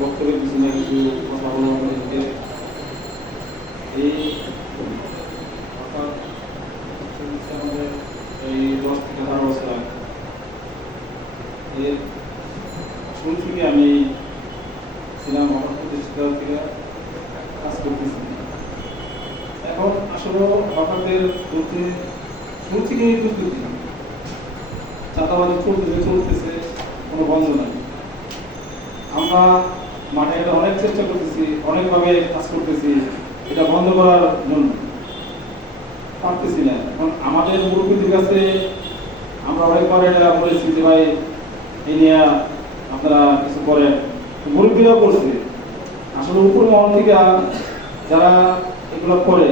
বক্তব্যের পিছনে কিছু কথা বলা এই আমাদের এই দশ থেকে আঠারো আমি ছিলাম আমার প্রতিষ্ঠা থেকে কাজ করতেছি আসলে হকারদের বলতে শুরু প্রস্তুতি চাঁদাবাজি চলতেছে চলতেছে, কোনো বন্ধ নাই। আমরা মাঠে এটা অনেক চেষ্টা করতেছি, অনেকভাবে কাজ করতেছি, এটা বন্ধ করার জন্য। পারতেছি না। এখন আমাদের মুরব্বীদের কাছে আমরা অনেকবার এটা বলেছি যে, ভাই, এই নিয়ে আপনারা কিছু করেন। মুরব্বীরাও করছে আসলে উপর মহল থেকে যারা এগুলো করে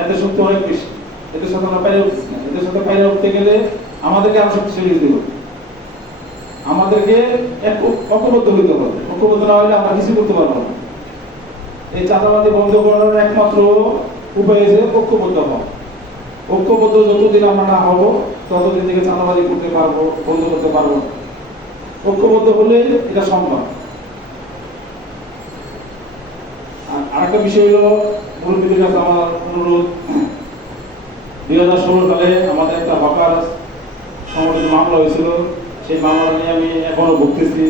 এদের শক্তি অনেক বেশি। এদের সাথে আমরা পাইরে উঠতেছি না। এদের সাথে পাইরে উঠতে গেলে আমাদেরকে আরও শক্তিশালী দিতে হবে। আমাদেরকে ঐক্যবদ্ধ হইতে হবে। ঐক্যবদ্ধ না হলে আমরা কিছু করতে পারব না। এই চাঁদাবাজি বন্ধ করার একমাত্র উপায় হচ্ছে ঐক্যবদ্ধ হওয়া। ঐক্যবদ্ধ যতদিন আমরা না হব, ততদিন থেকে চাঁদাবাজি করতে পারব, বন্ধ করতে পারব। ঐক্যবদ্ধ হলে এটা সম্ভব। আর আরেকটা বিষয় হলো মুরব্বীদের কাছে আমার অনুরোধ। দুই হাজার ষোলো সালে আমাদের একটা হকার সংগঠিত মামলা হয়েছিল। সেই মামলা নিয়ে আমি এখনও ভুগতেছি।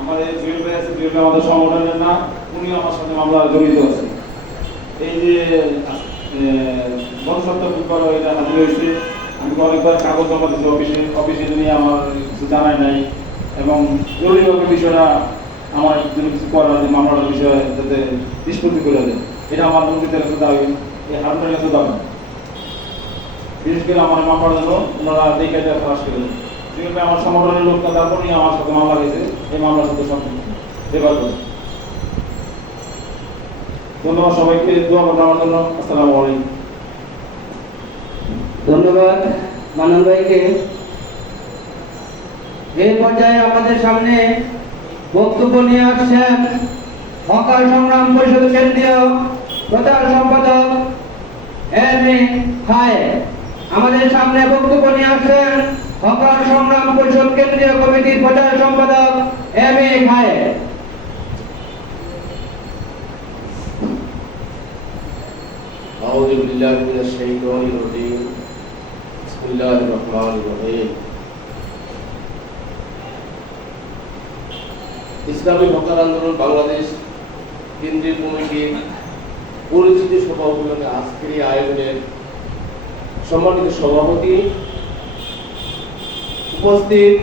আমাদের জুয়েল ভাই আছে, জুয়েল আমাদের সংগঠনের না উনি আমার সাথে মামলা জড়িত আছে। এই যে গত বুধবার এটা হাজির হয়েছে। আমি অনেকবার কাগজ জমা দিয়েছি অফিসে। অফিসে নিয়ে আমার কিছু জানায় নাই। এবং জরুরিভাবে বিষয়টা আমার কিছু করার যে মামলাটার বিষয়ে যাতে নিষ্পত্তি করে দেয় আমার দাবি। এই দাবি। বিশেষ করে আমার জন্য ওনারা আমার সংগঠনের আমার সাথে মামলা হয়েছে। এই মামলার সাথে ধন্যবাদ সবাইকে। দোয়া আমার জন্য। আলাইকুম। ধন্যবাদ মানন ভাইকে। এই পর্যায়ে আমাদের সামনে বক্তব্য নিয়ে আসছেন হকার সংগ্রাম পরিষদ কেন্দ্রীয় প্রধান সম্পাদক এম এ খায় আমাদের সামনে বক্তব্য নিয়ে আসছেন হকার সংগ্রাম পরিষদ কেন্দ্রীয় কমিটির প্রধান সম্পাদক এম এ খায় أعوذ بالله من الشيطان الرجيم بسم الله الرحمن الرحيم ইসলামী হকার আন্দোলন বাংলাদেশ কেন্দ্রীয় কমিটির পরিচিতি সভা উপলক্ষে আজকের এই আয়োজনের সম্মানিত সভাপতি উপস্থিত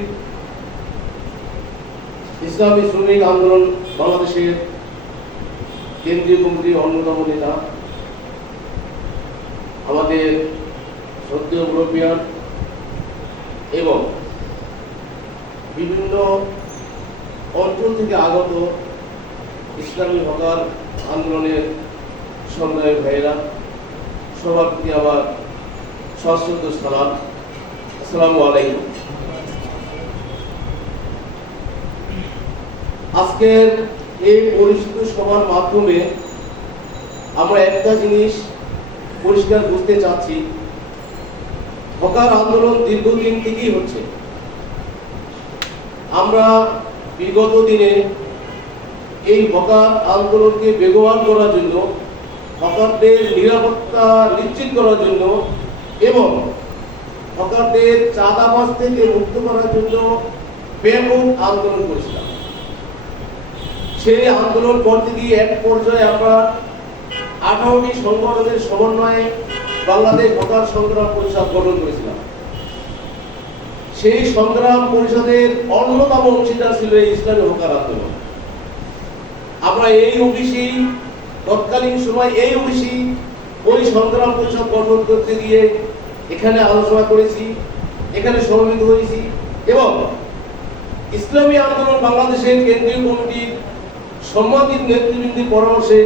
ইসলামী শ্রমিক আন্দোলন বাংলাদেশের কেন্দ্রীয় কমিটির অন্যতম নেতা, আমাদের শ্রদ্ধেয় মুরব্বিয়ান এবং বিভিন্ন অঞ্চল থেকে আগত ইসলামী হকার আন্দোলনের ভাইয়েরা সবার প্রতি আমার সশ্রদ্ধ সালাম। আসসালামু আলাইকুম। আজকের এই পরিচিত সভার মাধ্যমে আমরা একটা জিনিস পরিষ্কার বুঝতে চাচ্ছি। হকার আন্দোলন দীর্ঘদিন থেকেই হচ্ছে। আমরা বিগত দিনে এই হকার আন্দোলনকে বেগবান করার জন্য হকারদের নিরাপত্তা নিশ্চিত করার জন্য এবং হকারদের চাঁদাবাজ থেকে মুক্ত করার জন্য ব্যাপক আন্দোলন করেছিলাম। সেই আন্দোলন করতে গিয়ে এক পর্যায়ে আমরা আঠারোটি সংগঠনের সমন্বয়ে বাংলাদেশ হকার সংগ্রাম পরিষদ গঠন করেছিলাম। সেই সংগ্রাম পরিষদের অন্যতম অংশীদার ছিল ইসলামী হকার আন্দোলন। আমরা এই অফিসেই তৎকালীন সময় এই অফিসেই ওই সংগ্রাম পরিষদ গঠন করতে গিয়ে এখানে আলোচনা করেছি, এখানে সমবেত হয়েছি এবং ইসলামী আন্দোলন বাংলাদেশের কেন্দ্রীয় কমিটির সম্মানিত নেতৃবৃন্দের পরামর্শে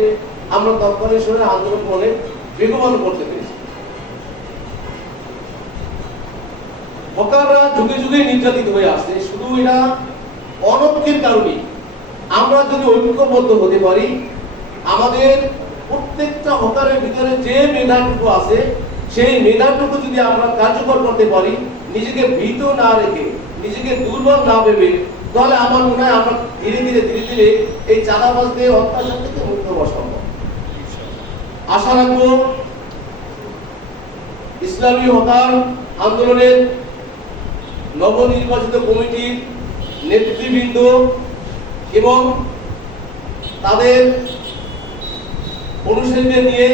আমরা তৎকালীন সময় আন্দোলন করে বেগবান করতে পেরেছি। হকাররা যুগে যুগে নির্যাতিত হয়ে আসছে, শুধু এরা অনৈক্যের কারণে আমরা যদি ঐক্যবদ্ধ হতে পারি আমাদের প্রত্যেকটা হকারের ভিতরে যে মেধাটুকু আছে, সেই মেধাটুকু যদি আমরা কার্যকর করতে পারি, নিজেকে ভীত না রেখে, নিজেকে দুর্বল না ভেবে, তাহলে আমার মনে হয় আমরা ধীরে ধীরে ধীরে ধীরে এই চাঁদাবাজদের অত্যাচার থেকে মুক্ত হওয়া সম্ভব। আশা রাখব ইসলামী হকার আন্দোলনের নবনির্বাচিত কমিটির নেতৃবৃন্দ এবং তাদের অনুসারীদের নিয়ে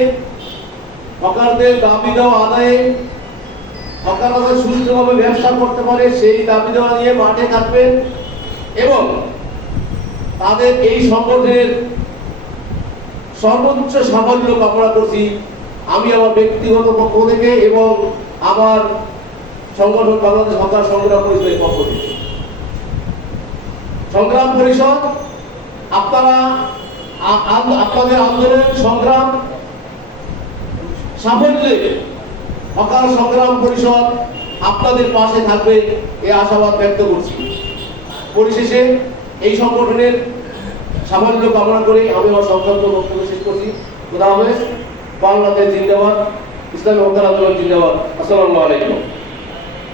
হকারদের দাবি দেওয়া আদায়ে হকাররা সুষ্ঠুভাবে ব্যবসা করতে পারে, সেই দাবি দেওয়া নিয়ে মাঠে থাকবেন এবং তাদের এই সংগঠনের সর্বোচ্চ সাফল্য কামনা করছি। আমি আমার ব্যক্তিগত পক্ষ থেকে এবং আমার সংগঠন বাংলাদেশ হকার সংগ্রাম পরিষদের পক্ষ থেকে। সংগ্রাম পরিষদ, আপনারা আপনাদের আন্দোলন সংগ্রাম সাফল্যে হকার সংগ্রাম পরিষদ আপনাদের পাশে থাকবে এই আশাবাদ ব্যক্ত করছি। পরিশেষে এই সংগঠনের সাফল্য কামনা করে আমি আমার সংক্রান্ত বক্তব্য শেষ করছি। খুদা হাফেজ। বাংলাদেশ জিন্দাবাদ। ইসলামী হকার আন্দোলন জিন্দাবাদ। আসসালামু আলাইকুম।